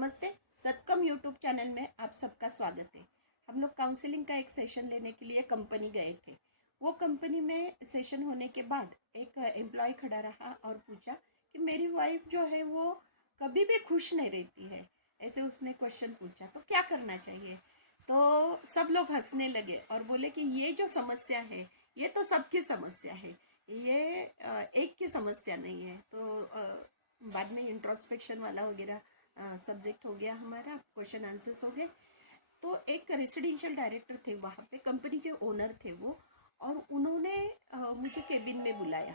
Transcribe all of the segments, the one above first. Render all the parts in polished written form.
नमस्ते। सतकम YouTube channel में आप सबका स्वागत है। हम लोग काउंसलिंग का एक सेशन लेने के लिए कंपनी गए थे। वो कंपनी में सेशन होने के बाद एक एम्प्लॉय खड़ा रहा और पूछा कि मेरी वाइफ जो है वो कभी भी खुश नहीं रहती है। ऐसे उसने क्वेश्चन पूछा तो क्या करना चाहिए। तो सब लोग हंसने लगे और बोले कि ये जो समस्या है ये तो सबकी समस्या है, ये एक की समस्या नहीं है। तो बाद में इंट्रोस्पेक्शन वाला वगैरह सब्जेक्ट हो गया, हमारा क्वेश्चन आंसर्स हो गए। तो एक रेसिडेंशियल डायरेक्टर थे वहाँ पे, कंपनी के ओनर थे वो, और उन्होंने मुझे केबिन में बुलाया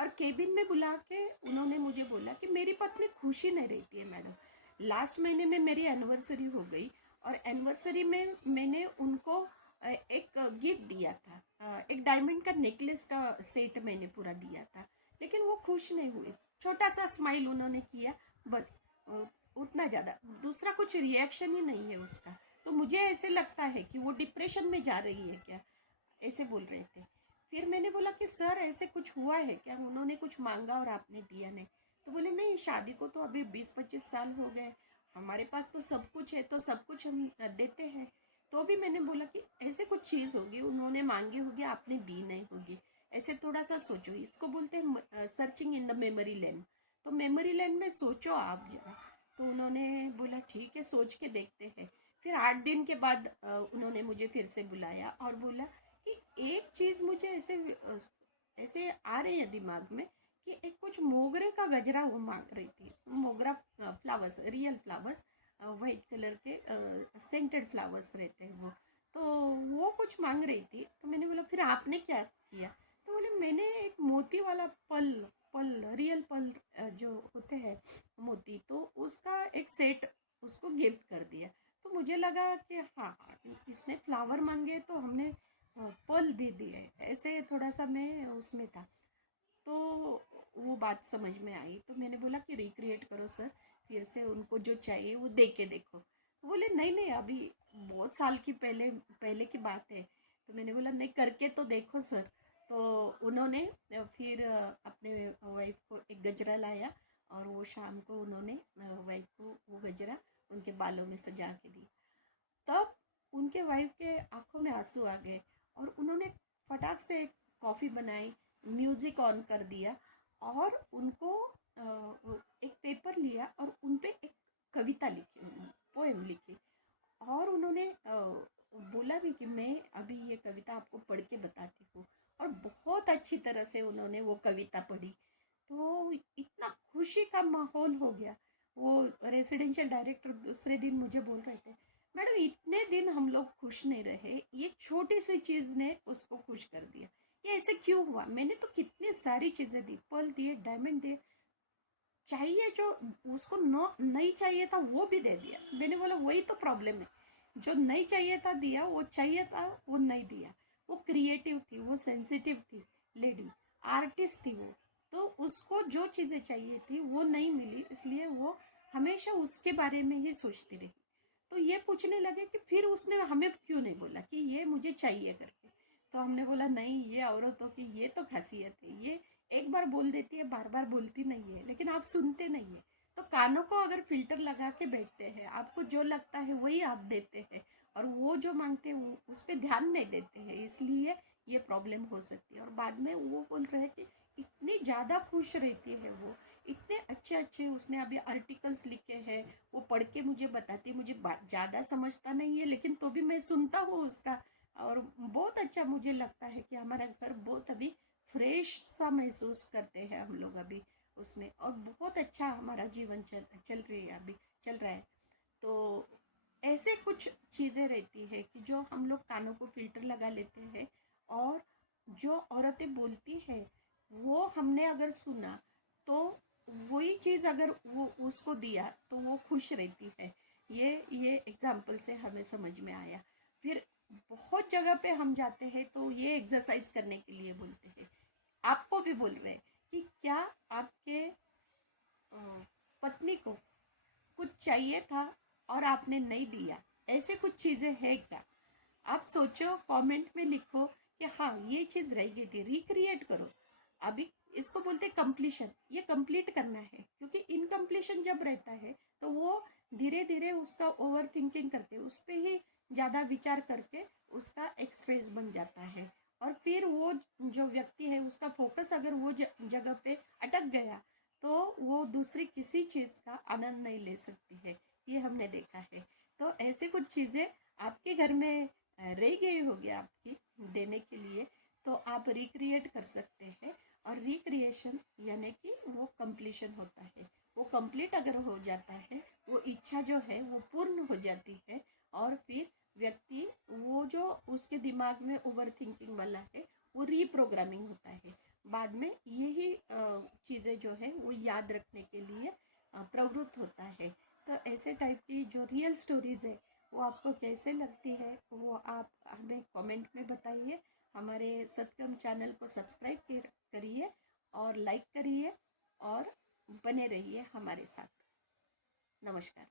और केबिन में बुला के उन्होंने मुझे बोला कि मेरी पत्नी खुशी नहीं रहती है मैडम। लास्ट महीने में मेरी एनिवर्सरी हो गई और एनिवर्सरी में मैंने उनको एक गिफ्ट दिया था, एक डायमंड का नेकलेस का सेट मैंने पूरा दिया था, लेकिन वो खुश नहीं हुए। छोटा सा स्माइल उन्होंने किया, बस उतना ज़्यादा, दूसरा कुछ रिएक्शन ही नहीं है उसका। तो मुझे ऐसे लगता है कि वो डिप्रेशन में जा रही है क्या, ऐसे बोल रहे थे। फिर मैंने बोला कि सर ऐसे कुछ हुआ है क्या, उन्होंने कुछ मांगा और आपने दिया नहीं। तो बोले नहीं, शादी को तो अभी 20-25 साल हो गए, हमारे पास तो सब कुछ है, तो सब कुछ हम देते हैं। तो भी मैंने बोला कि ऐसे कुछ चीज़ होगी, उन्होंने मांगी होगी, आपने दी नहीं होगी। ऐसे थोड़ा सा सोचो, इसको बोलते हैं सर्चिंग इन द मेमोरी लैन। तो मेमोरी लैन में सोचो आप जरा। तो उन्होंने बोला ठीक है, सोच के देखते हैं। फिर 8 दिन के बाद उन्होंने मुझे फिर से बुलाया और बोला कि एक चीज़ मुझे ऐसे आ रही है दिमाग में कि एक कुछ मोगरे का गजरा वो मांग रही थी। मोगरा flowers, real flowers, white colour के सेंटेड फ्लावर्स रहते हैं वो। तो वो कुछ मांग रही थी। तो मैंने बोला फिर आपने क्या किया। तो बोले मैंने एक मोती वाला पल पल रियल पल जो होते हैं मोती, तो उसका एक सेट उसको गिफ्ट कर दिया। तो मुझे लगा कि हाँ, इसने फ्लावर मांगे तो हमने पल दे दिए। ऐसे थोड़ा सा मैं उसमें था। तो वो बात समझ में आई। तो मैंने बोला कि रिक्रिएट करो सर, फिर से उनको जो चाहिए वो दे के देखो। तो बोले नहीं नहीं, अभी बहुत साल की पहले पहले की बात है। तो मैंने बोला नहीं, करके तो देखो सर। तो उन्होंने फिर अपने वाइफ को एक गजरा लाया और वो शाम को उन्होंने वाइफ को वो गजरा उनके बालों में सजा के दी। तब उनके वाइफ के आंखों में आंसू आ गए और उन्होंने फटाक से एक कॉफ़ी बनाई, म्यूज़िक ऑन कर दिया और उनको एक पेपर लिया और उन पे एक कविता लिखी, उन्होंने पोएम लिखी। और उन्होंने बोला भी कि मैं अभी ये कविता आपको पढ़ के बताती हूँ। और बहुत अच्छी तरह से उन्होंने वो कविता पढ़ी। तो इतना खुशी का माहौल हो गया। वो रेसिडेंशियल डायरेक्टर दूसरे दिन मुझे बोल रहे थे, मैडम इतने दिन हम लोग खुश नहीं रहे, ये छोटी सी चीज़ ने उसको खुश कर दिया। ये ऐसे क्यों हुआ, मैंने तो कितनी सारी चीज़ें दी, पल दिए, डायमंड दिए, चाहिए जो उसको नो नहीं चाहिए था वो भी दे दिया। मैंने बोला वही तो प्रॉब्लम है, जो नहीं चाहिए था दिया, वो चाहिए था वो नहीं दिया। वो क्रिएटिव थी, वो सेंसिटिव थी लेडी, आर्टिस्ट थी वो। तो उसको जो चीज़ें चाहिए थी वो नहीं मिली, इसलिए वो हमेशा उसके बारे में ही सोचती रही। तो ये पूछने लगे कि फिर उसने हमें क्यों नहीं बोला कि ये मुझे चाहिए करके। तो हमने बोला नहीं, ये औरतों की ये तो खासियत है, ये एक बार बोल देती है, बार बार बोलती नहीं है, लेकिन आप सुनते नहीं है। तो कानों को अगर फिल्टर लगा के बैठते हैं, आपको जो लगता है वही आप देते हैं, और वो जो मांगते हैं वो उस पर ध्यान नहीं देते हैं, इसलिए ये प्रॉब्लम हो सकती है। और बाद में वो बोल रहे हैं कि इतनी ज़्यादा खुश रहती है वो, इतने अच्छे अच्छे उसने अभी आर्टिकल्स लिखे हैं, वो पढ़ के मुझे बताती है। मुझे ज़्यादा समझता नहीं है, लेकिन तो भी मैं सुनता हूँ उसका, और बहुत अच्छा मुझे लगता है कि हमारा घर बहुत अभी फ्रेश सा महसूस करते हैं हम लोग अभी उसमें, और बहुत अच्छा हमारा जीवन चल रही है अभी, चल रहा है। तो ऐसे कुछ चीज़ें रहती है कि जो हम लोग कानों को फिल्टर लगा लेते हैं, और जो औरतें बोलती है वो हमने अगर सुना तो वही चीज़ अगर वो उसको दिया तो वो खुश रहती है। ये एग्जाम्पल से हमें समझ में आया। फिर बहुत जगह पे हम जाते हैं तो ये एक्सरसाइज करने के लिए बोलते हैं, आपको भी बोल रहे हैं कि क्या आपके पत्नी को कुछ चाहिए था और आपने नहीं दिया, ऐसे कुछ चीज़ें हैं क्या। आप सोचो, कमेंट में लिखो कि हाँ ये चीज़ रह गई थी, रिक्रिएट करो। अभी इसको बोलते हैं कंप्लीशन। ये कंप्लीट करना है, क्योंकि इनकम्प्लीशन जब रहता है तो वो धीरे धीरे उसका ओवर थिंकिंग करके उस पर ही ज़्यादा विचार करके उसका एक स्ट्रेस बन जाता है, और फिर वो जो व्यक्ति है उसका फोकस अगर वो जगह पे अटक गया तो वो दूसरी किसी चीज़ का आनंद नहीं ले सकती है। ये हमने देखा है। तो ऐसे कुछ चीज़ें आपके घर में रह गई होगी आपकी देने के लिए, तो आप रिक्रिएट कर सकते हैं। और रिक्रिएशन यानी कि वो कंप्लीशन होता है, वो कंप्लीट अगर हो जाता है, वो इच्छा जो है वो पूर्ण हो जाती है, और फिर व्यक्ति वो जो उसके दिमाग में ओवर थिंकिंग वाला है वो रीप्रोग्रामिंग होता है। बाद में यही चीज़ें जो है वो याद रखने के लिए प्रवृत्त होता है। तो ऐसे टाइप की जो रियल स्टोरीज है वो आपको कैसे लगती है वो आप हमें कमेंट में बताइए। हमारे सत्यम चैनल को सब्सक्राइब करिए और लाइक करिए और बने रहिए हमारे साथ। नमस्कार।